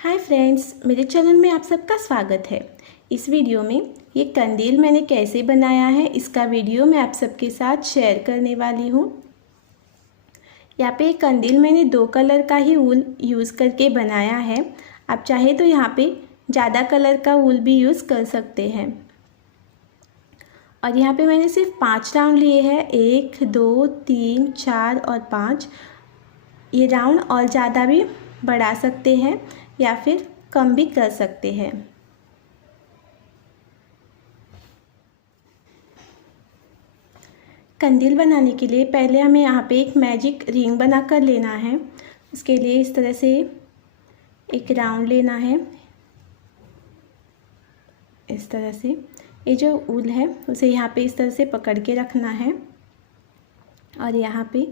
Hi friends, मेरे channel में आप सबका स्वागत है। इस वीडियो में ये कंदील मैंने कैसे बनाया है इसका वीडियो मैं आप सबके साथ शेयर करने वाली हूँ। यहाँ पे कंदील मैंने 2 कलर का ही ऊल यूज़ करके बनाया है। आप चाहे तो यहाँ पे ज़्यादा कलर का ऊल भी यूज़ कर सकते हैं। और यहाँ पे मैंने सिर्फ 5 राउंड लिए हैं, 1 2 3 4 और 5। ये राउंड और ज़्यादा भी बढ़ा सकते हैं या फिर कम भी कर सकते हैं। कंदील बनाने के लिए पहले हमें यहाँ पे एक मैजिक रिंग बना कर लेना है। उसके लिए इस तरह से एक राउंड लेना है। इस तरह से ये जो ऊल है उसे यहाँ पे इस तरह से पकड़ के रखना है और यहाँ पे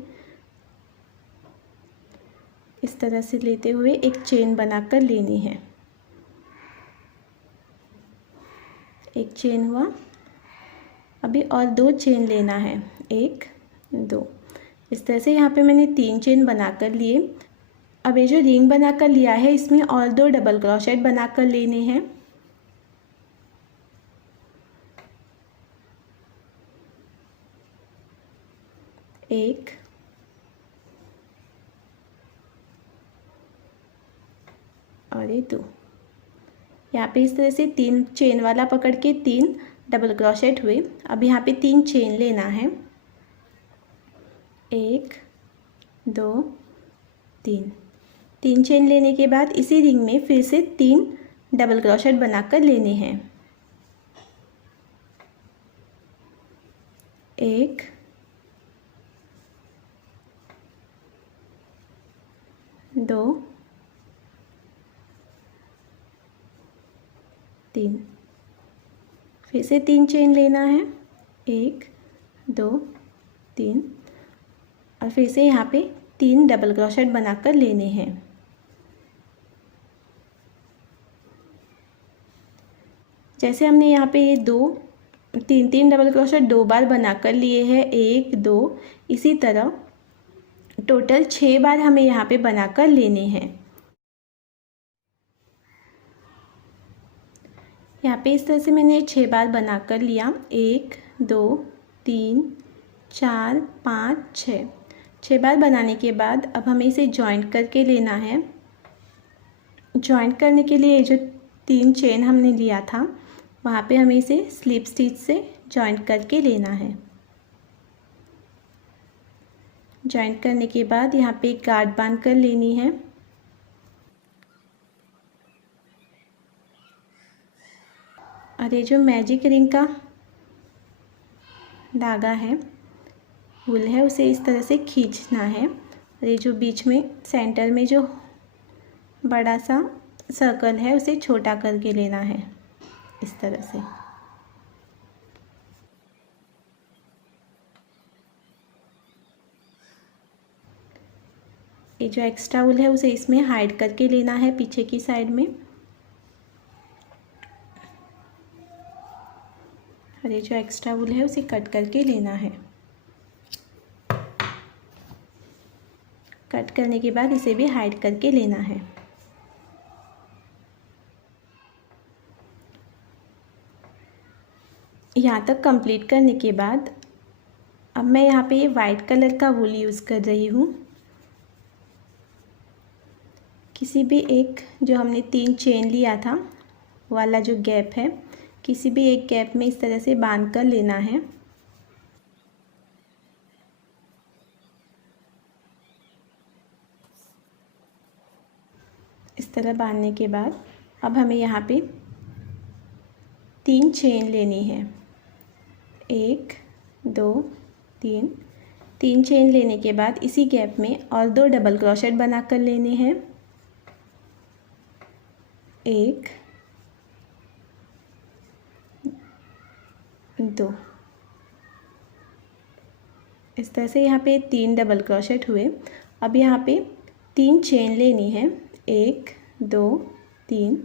इस तरह से लेते हुए एक चेन बनाकर लेनी है। एक चेन हुआ, अभी और 2 चेन लेना है, 1 2। इस तरह से यहाँ पे मैंने 3 चेन बनाकर लिए। अब ये जो रिंग बनाकर लिया है इसमें और 2 डबल क्रोशेट बनाकर लेने हैं। एक और ये 2। यहाँ पे इस तरह से 3 चेन वाला पकड़ के 3 डबल क्रोशेट हुए। अब यहाँ पे 3 चेन लेना है, 1 2 3। 3 चेन लेने के बाद इसी रिंग में फिर से 3 डबल क्रोशेट बनाकर लेने हैं। 1 2 3। फिर से 3 चेन लेना है, 1 2 3 और फिर से यहाँ पे 3 डबल क्रोशेट बनाकर लेने हैं। जैसे हमने यहाँ पे ये 3 डबल क्रोशेट 2 बार बनाकर लिए हैं, 1 2, इसी तरह टोटल 6 बार हमें यहाँ पे बनाकर लेने हैं। यहाँ पे इस तरह से मैंने 6 बार बनाकर लिया, 1 2 3 4 5 6। 6 बार बनाने के बाद अब हमें इसे जॉइंट करके लेना है। जॉइंट करने के लिए जो 3 चेन हमने लिया था वहाँ पे हमें इसे स्लिप स्टिच से जॉइंट करके लेना है। जॉइंट करने के बाद यहाँ पे एक गार्ड बांध कर लेनी है। और ये जो मैजिक रिंग का धागा है, वूल है, उसे इस तरह से खींचना है। और ये जो बीच में सेंटर में जो बड़ा सा सर्कल है उसे छोटा करके लेना है, इस तरह से। ये जो एक्स्ट्रा वूल है उसे इसमें हाइड करके लेना है पीछे की साइड में। और ये जो एक्स्ट्रा वूल है उसे कट करके लेना है। कट करने के बाद इसे भी हाइड करके लेना है। यहाँ तक कंप्लीट करने के बाद अब मैं यहाँ पे वाइट कलर का वूल यूज़ कर रही हूँ। किसी भी एक जो हमने 3 चेन लिया था वाला जो गैप है, किसी भी एक गैप में इस तरह से बांध कर लेना है। इस तरह बांधने के बाद अब हमें यहाँ पे 3 चेन लेनी है, 1 2 3। 3 चेन लेने के बाद इसी गैप में और 2 डबल क्रोशेट बना कर लेने हैं, 1 2। इस तरह से यहाँ पे 3 डबल क्रोशेट हुए। अब यहाँ पे 3 चेन लेनी है, 1 2 3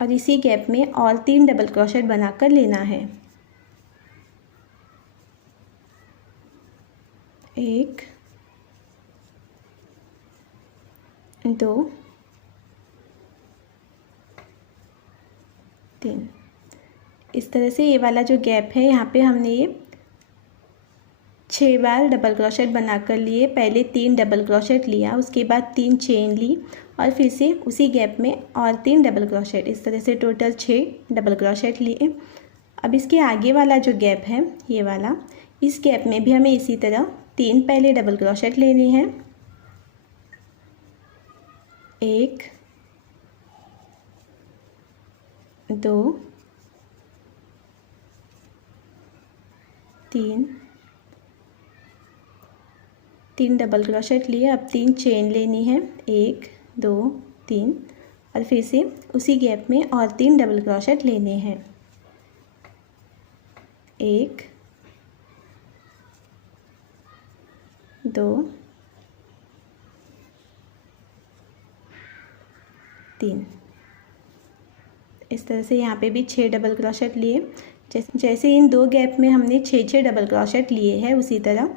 और इसी गैप में और 3 डबल क्रोशेट बनाकर लेना है, 1 2 3। इस तरह से ये वाला जो गैप है यहाँ पे हमने ये 6 बार डबल क्रोशेट बना कर लिए। पहले 3 डबल क्रोशेट लिया, उसके बाद 3 चेन ली और फिर से उसी गैप में और 3 डबल क्रोशेट। इस तरह से टोटल 6 डबल क्रोशेट लिए। अब इसके आगे वाला जो गैप है ये वाला, इस गैप में भी हमें इसी तरह 3 पहले डबल क्रोशेट लेने हैं। 1 2 3 डबल क्रोशेट लिए। अब 3 चेन लेनी है, 1 2 3 और फिर से उसी गैप में और 3 डबल क्रोशेट लेने हैं। 1 2 3। इस तरह से यहाँ पे भी 6 डबल क्रोशेट लिए। जैसे इन 2 गैप में हमने 6 डबल क्रोशेट लिए हैं, उसी तरह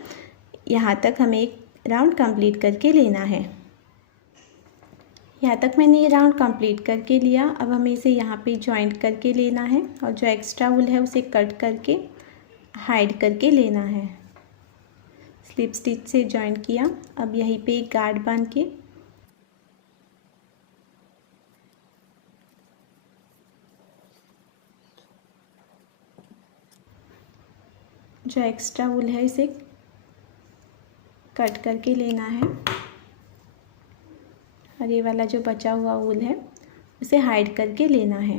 यहाँ तक हमें एक राउंड कंप्लीट करके लेना है। यहाँ तक मैंने ये राउंड कंप्लीट करके लिया। अब हमें इसे यहाँ पे जॉइंट करके लेना है और जो एक्स्ट्रा वूल है उसे कट करके हाइड करके लेना है। स्लिप स्टिच से जॉइंट किया। अब यहीं पे एक गार्ड बांध के जो एक्स्ट्रा वूल है इसे कट करके लेना है और ये वाला जो बचा हुआ वूल है उसे हाइड करके लेना है।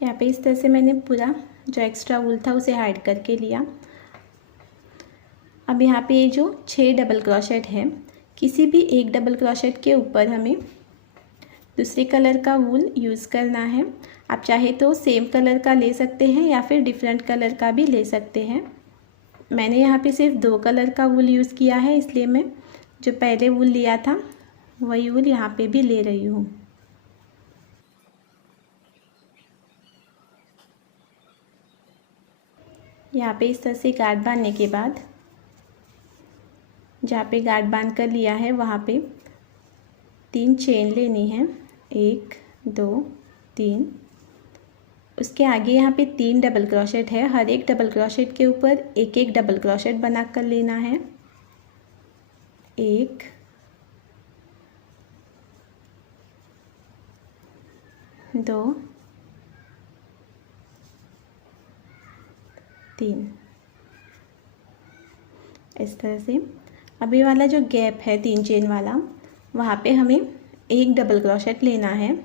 यहाँ पे इस तरह से मैंने पूरा जो एक्स्ट्रा वूल था उसे हाइड करके लिया। अब यहाँ पे ये जो 6 डबल क्रोशेट है, किसी भी एक डबल क्रोशेट के ऊपर हमें दूसरे कलर का वूल यूज़ करना है। आप चाहे तो सेम कलर का ले सकते हैं या फिर डिफरेंट कलर का भी ले सकते हैं। मैंने यहाँ पे सिर्फ 2 कलर का वूल यूज़ किया है, इसलिए मैं जो पहले वूल लिया था वही वूल यहाँ पे भी ले रही हूँ। यहाँ पे इस तरह से गार्ड बांधने के बाद जहाँ पे गार्ड बांध कर लिया है वहाँ पे 3 चेन लेनी है, 1 2 3। उसके आगे यहाँ पे 3 डबल क्रोशेट है। हर एक डबल क्रोशेट के ऊपर एक एक डबल क्रोशेट बना कर लेना है। 1 2 3। इस तरह से अब ये वाला जो गैप है 3 चेन वाला, वहाँ पे हमें एक डबल क्रोशेट लेना है।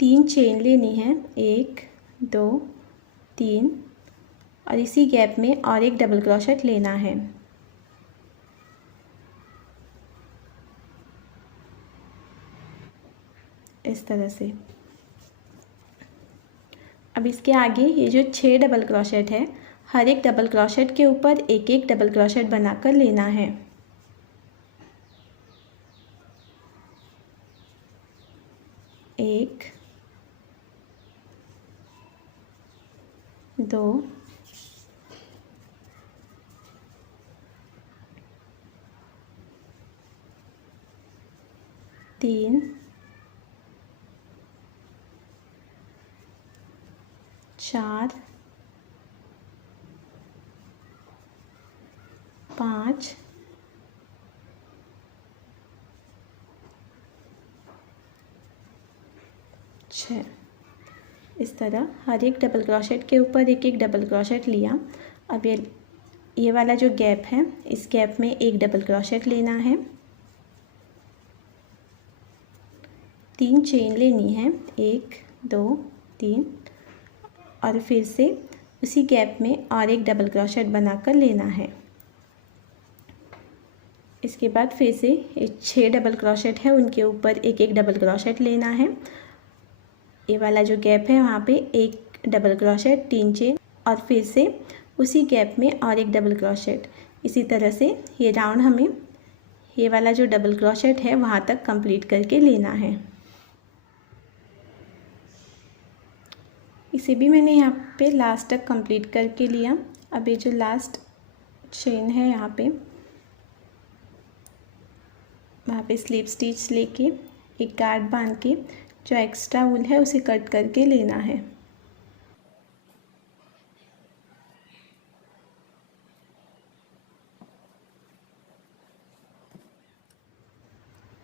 3 चेन लेनी है, 1 2 3 और इसी गैप में और एक डबल क्रोशेट लेना है। इस तरह से अब इसके आगे ये जो 6 डबल क्रोशेट है, हर एक डबल क्रोशेट के ऊपर एक एक डबल क्रोशेट बनाकर लेना है। 1 2 3 4 5 6। इस तरह हर एक डबल क्रोशेट के ऊपर एक एक डबल क्रोशेट लिया। अब ये वाला जो गैप है, इस गैप में एक डबल क्रोशेट लेना है। 3 चेन लेनी है, 1 2 3 और फिर से उसी गैप में और एक डबल क्रोशेट बनाकर लेना है। इसके बाद फिर से 6 डबल क्रोशेट है, उनके ऊपर एक एक डबल क्रोशेट लेना है। ये वाला जो गैप है वहाँ पे एक डबल क्रोशेट, 3 चेन और फिर से उसी गैप में और एक डबल क्रोशेट। इसी तरह से ये राउंड हमें ये वाला जो डबल क्रोशेट है वहाँ तक कंप्लीट करके लेना है। इसे भी मैंने यहाँ पे लास्ट तक कंप्लीट करके लिया। अब ये जो लास्ट चेन है यहाँ पे वहाँ पे स्लिप स्टिच लेके एक गार्ड बांध के जो एक्स्ट्रा वूल है उसे कट करके लेना है।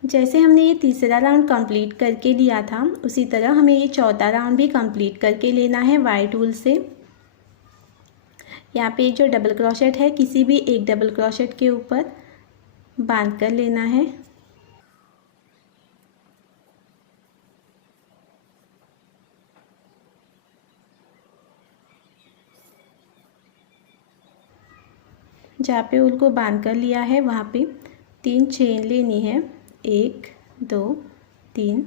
जैसे हमने ये तीसरा राउंड कंप्लीट करके लिया था उसी तरह हमें ये चौथा राउंड भी कंप्लीट करके लेना है वाइट वूल से। यहाँ पे जो डबल क्रोशेट है किसी भी एक डबल क्रोशेट के ऊपर बांध कर लेना है। जहाँ पे वूल को बांध कर लिया है वहाँ पे 3 चेन लेनी है, 1 2 3।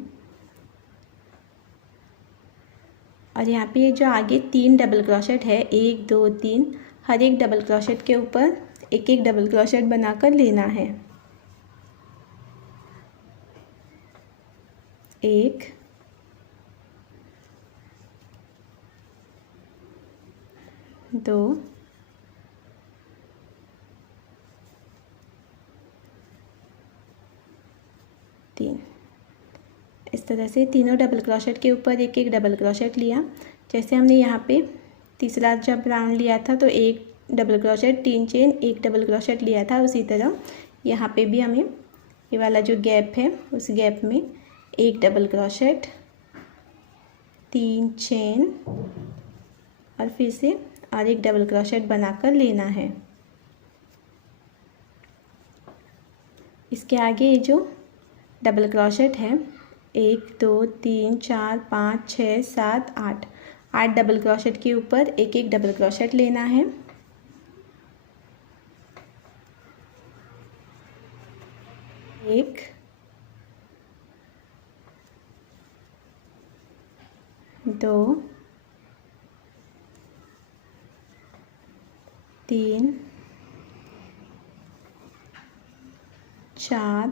और यहाँ पे जो आगे 3 डबल क्रोशेट है 1 2 3, हर एक डबल क्रोशेट के ऊपर एक एक डबल क्रोशेट बनाकर लेना है। 1 2 3। इस तरह से तीनों डबल क्रोशेट के ऊपर एक एक डबल क्रोशेट लिया। जैसे हमने यहाँ पे तीसरा जब राउंड लिया था तो एक डबल क्रोशेट 3 चेन एक डबल क्रोशेट लिया था, उसी तरह यहाँ पे भी हमें ये वाला जो गैप है उस गैप में एक डबल क्रोशेट 3 चेन और फिर से और एक डबल क्रोशेट बनाकर लेना है। इसके आगे ये जो डबल क्रोशेट है 1 2 3 4 5 6 7 8, 8 डबल क्रोशेट के ऊपर एक एक डबल क्रोशेट लेना है। एक 2 3 4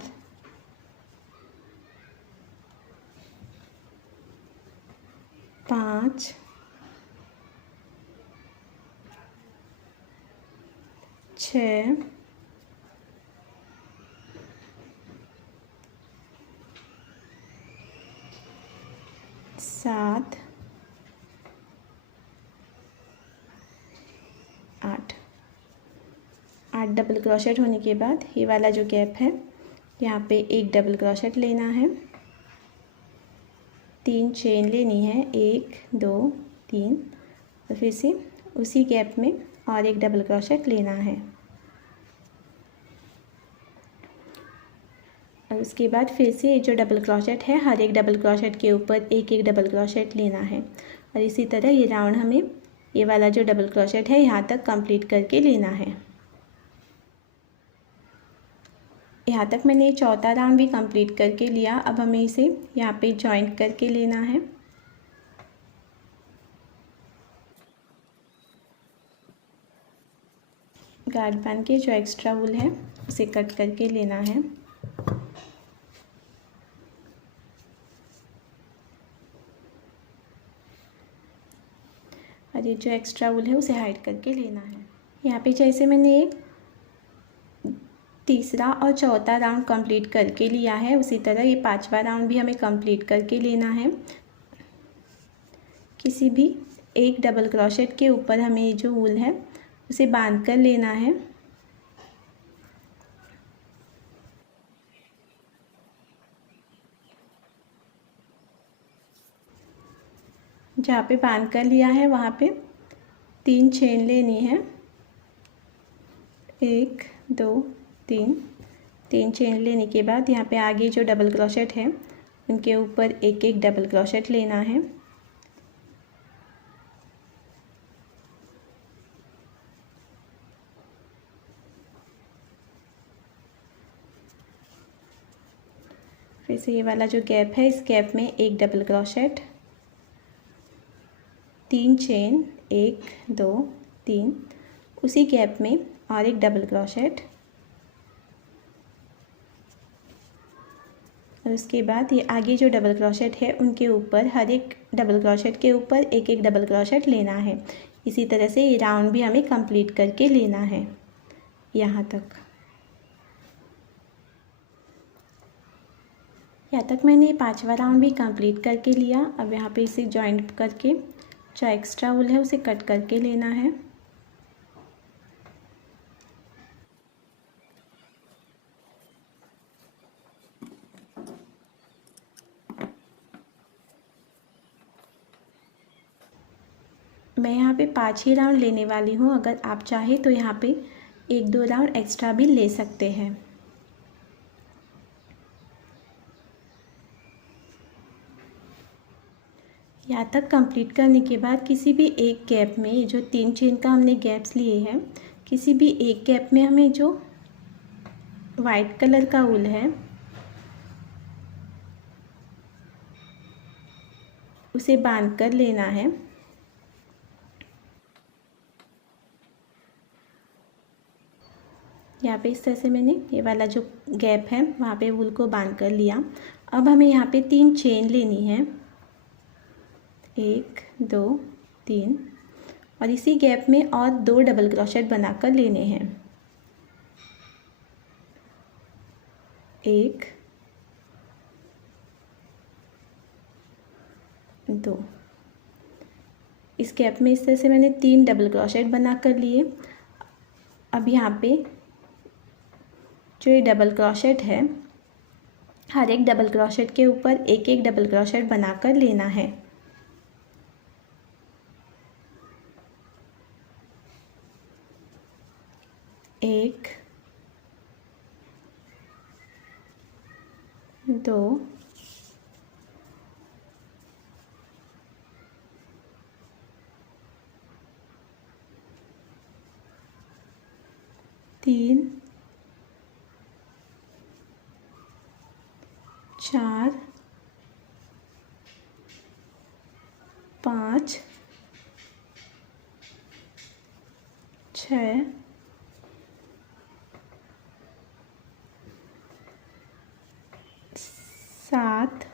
5 6 7 8। 8 डबल क्रोशेट होने के बाद ये वाला जो गैप है यहाँ पे एक डबल क्रोशेट लेना है, 3 चेन लेनी है 1 2 3 और फिर से उसी गैप में और एक डबल क्रोशेट लेना है। और उसके बाद फिर से ये जो डबल क्रोशेट है हर एक डबल क्रोशेट के ऊपर एक एक डबल क्रोशेट लेना है। और इसी तरह ये राउंड हमें ये वाला जो डबल क्रोशेट है यहाँ तक कंप्लीट करके लेना है। यहाँ तक मैंने चौथा राउंड भी कंप्लीट करके लिया। अब हमें इसे यहाँ पे जॉइंट करके लेना है। गार्ड बांध के जो एक्स्ट्रा वूल है उसे कट करके लेना है। और ये जो एक्स्ट्रा वूल है उसे हाइड करके लेना है। यहाँ पे जैसे मैंने एक तीसरा और चौथा राउंड कंप्लीट करके लिया है उसी तरह ये पांचवा राउंड भी हमें कंप्लीट करके लेना है। किसी भी एक डबल क्रोशेट के ऊपर हमें ये जो वूल है उसे बांध कर लेना है। जहाँ पे बांध कर लिया है वहाँ पे 3 चेन लेनी है, 1 2 3 चेन लेने के बाद यहाँ पे आगे जो डबल क्रोशेट है उनके ऊपर एक एक डबल क्रोशेट लेना है। फिर से ये वाला जो गैप है इस गैप में एक डबल क्रोशेट, 3 चेन 1 2 3, उसी गैप में और एक डबल क्रोशेट। और उसके बाद ये आगे जो डबल क्रोशेट है उनके ऊपर हर एक डबल क्रोशेट के ऊपर एक एक डबल क्रोशेट लेना है। इसी तरह से ये राउंड भी हमें कंप्लीट करके लेना है यहाँ तक। यहाँ तक मैंने 5वां राउंड भी कंप्लीट करके लिया। अब यहाँ पे इसे जॉइंट करके जो एक्स्ट्रा ऊल है उसे कट करके लेना है। मैं यहाँ पे 5 ही राउंड लेने वाली हूँ। अगर आप चाहे तो यहाँ पे 1-2 राउंड एक्स्ट्रा भी ले सकते हैं। यहाँ तक कंप्लीट करने के बाद किसी भी एक गैप में, ये जो 3 चेन का हमने गैप्स लिए हैं, किसी भी एक गैप में हमें जो वाइट कलर का ऊल है उसे बांध कर लेना है। यहाँ पे इस तरह से मैंने ये वाला जो गैप है वहाँ पे ऊल को बांध कर लिया। अब हमें यहाँ पे 3 चेन लेनी है, 1 2 3, और इसी गैप में और 2 डबल क्रोशेट बनाकर लेने हैं, 1 2। इस गैप में इस तरह से मैंने 3 डबल क्रोशेट बना कर लिए। अब यहाँ पे जो ये डबल क्रोशेट है, हर एक डबल क्रोशेट के ऊपर एक एक डबल क्रोशेट बनाकर लेना है। एक, 2, 3, 4, 5, 6, 7,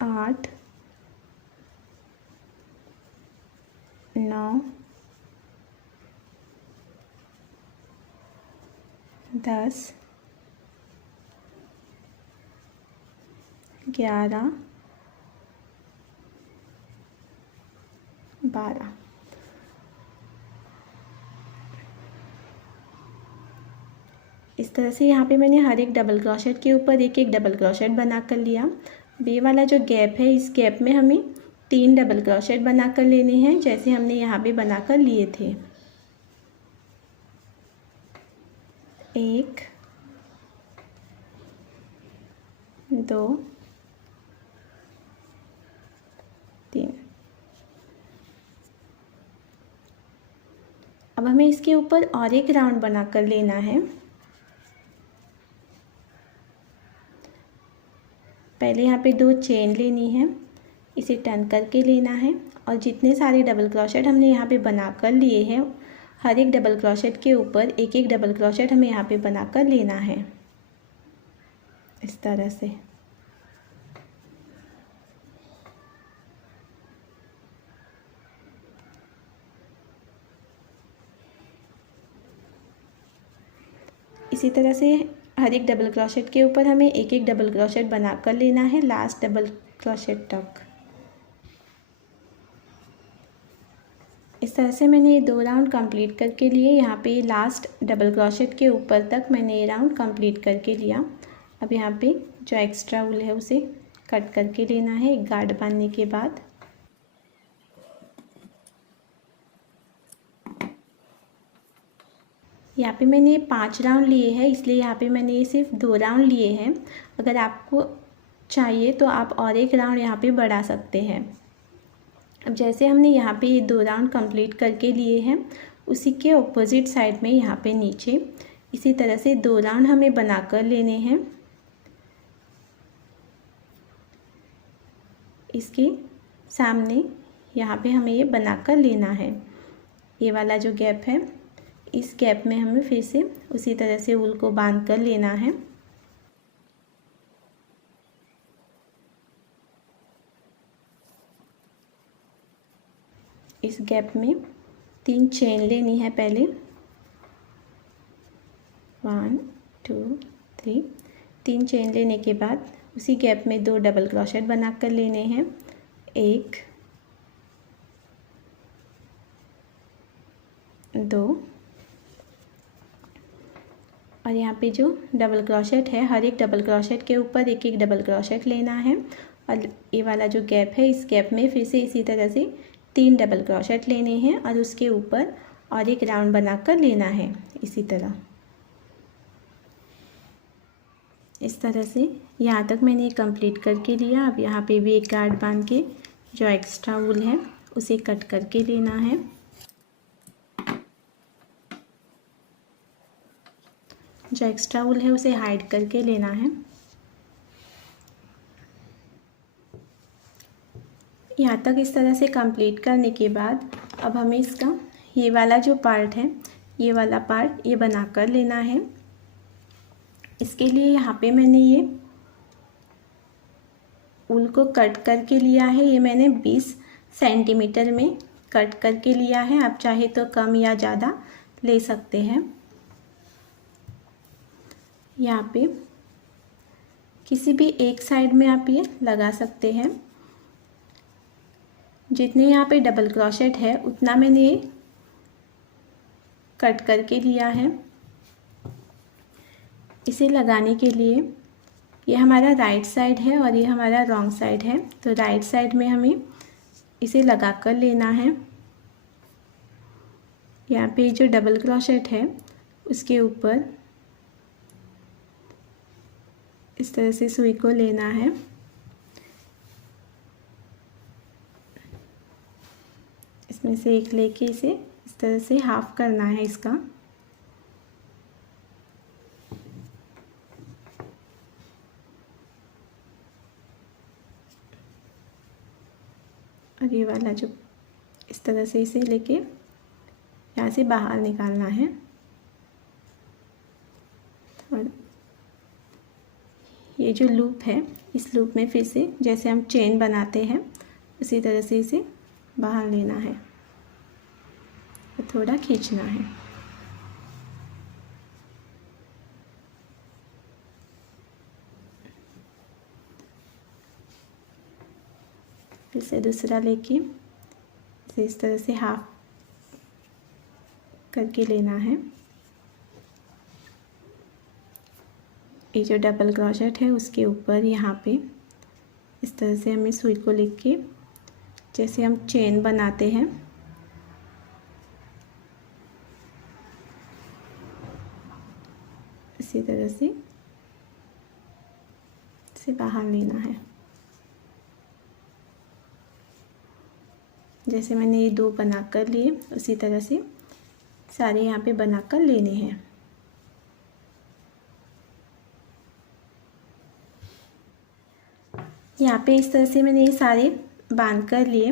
8, 9, 10, 11, 12। इस तरह से यहाँ पे मैंने हर एक डबल क्रोशेट के ऊपर एक एक डबल क्रोशेट बना कर लिया। ये वाला जो गैप है, इस गैप में हमें 3 डबल क्रोशेट बना कर लेने हैं, जैसे हमने यहाँ पे बना कर लिए थे। 1 2 3। अब हमें इसके ऊपर और एक राउंड बना कर लेना है। पहले यहाँ पे 2 चेन लेनी है, इसे टर्न करके लेना है, और जितने सारे डबल क्रोशेट हमने यहाँ पे बना कर लिए हैं, हर एक डबल क्रोशेट के ऊपर एक एक डबल क्रोशेट हमें यहाँ पे बना कर लेना है, इस तरह से। इसी तरह से हर एक डबल क्रोशेट के ऊपर हमें एक एक डबल क्रोशेट बना कर लेना है, लास्ट डबल क्रोशेट तक। इस तरह से मैंने ये 2 राउंड कंप्लीट करके लिए। यहाँ पे लास्ट डबल क्रोशेट के ऊपर तक मैंने ये राउंड कंप्लीट करके लिया। अब यहाँ पे जो एक्स्ट्रा ऊल है उसे कट करके लेना है एक गार्ड बांधने के बाद। यहाँ पे मैंने 5 राउंड लिए हैं, इसलिए यहाँ पे मैंने ये सिर्फ 2 राउंड लिए हैं। अगर आपको चाहिए तो आप और एक राउंड यहाँ पे बढ़ा सकते हैं। अब जैसे हमने यहाँ पे ये 2 राउंड कंप्लीट करके लिए हैं, उसी के ऑपोजिट साइड में यहाँ पे नीचे इसी तरह से 2 राउंड हमें बना कर लेने हैं। इसके सामने यहाँ पे हमें ये बना कर लेना है। ये वाला जो गैप है, इस गैप में हमें फिर से उसी तरह से ऊल को बांध कर लेना है। इस गैप में 3 चेन लेनी है पहले, 1 2 3। 3 चेन लेने के बाद उसी गैप में 2 डबल क्रोशेट बनाकर लेने हैं, 1 2। और यहाँ पे जो डबल क्रोशेट है, हर एक डबल क्रोशेट के ऊपर एक एक डबल क्रोशेट लेना है। और ये वाला जो गैप है, इस गैप में फिर से इसी तरह से 3 डबल क्रोशेट लेने हैं और उसके ऊपर और एक राउंड बनाकर लेना है इसी तरह। इस तरह से यहाँ तक मैंने कंप्लीट करके लिया। अब यहाँ पे भी एक गार्ड बांध के जो एक्स्ट्रा वूल है उसे कट करके लेना है। जो एक्स्ट्रा वूल है उसे हाइड करके लेना है। यहाँ तक इस तरह से कंप्लीट करने के बाद अब हमें इसका ये वाला जो पार्ट है, ये वाला पार्ट ये बना कर लेना है। इसके लिए यहाँ पे मैंने ये वूल को कट करके लिया है। ये मैंने 20 सेंटीमीटर में कट करके लिया है। आप चाहे तो कम या ज़्यादा ले सकते हैं। यहाँ पे किसी भी एक साइड में आप ये लगा सकते हैं। जितने यहाँ पे डबल क्रोशेट है उतना मैंने ये कट करके लिया है। इसे लगाने के लिए ये हमारा राइट साइड है और ये हमारा रॉन्ग साइड है, तो राइट साइड में हमें इसे लगा कर लेना है। यहाँ पे जो डबल क्रोशेट है उसके ऊपर इस तरह से सुई को लेना है। इसमें से एक लेके इसे इस तरह से हाफ करना है इसका। और ये वाला जो इस तरह से इसे लेके यहाँ से बाहर निकालना है। और ये जो लूप है, इस लूप में फिर से जैसे हम चेन बनाते हैं उसी तरह से इसे बाहर लेना है और थोड़ा खींचना है। फिर से दूसरा लेके इसे इस तरह से हाफ करके लेना है। ये जो डबल क्रोशेट है उसके ऊपर यहाँ पे इस तरह से हमें सुई को लेके के जैसे हम चेन बनाते हैं इसी तरह से इसे बाहर लेना है। जैसे मैंने ये 2 बना कर लिए उसी तरह से सारे यहाँ पे बना कर लेने हैं। यहाँ पे इस तरह से मैंने ये सारे बांध कर लिए।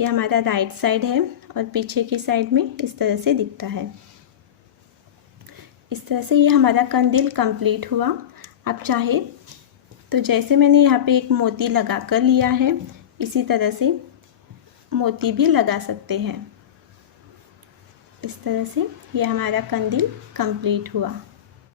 ये हमारा राइट साइड है और पीछे की साइड में इस तरह से दिखता है। इस तरह से ये हमारा कंदील कंप्लीट हुआ। आप चाहे तो जैसे मैंने यहाँ पे एक मोती लगा कर लिया है इसी तरह से मोती भी लगा सकते हैं। इस तरह से ये हमारा कंदील कंप्लीट हुआ।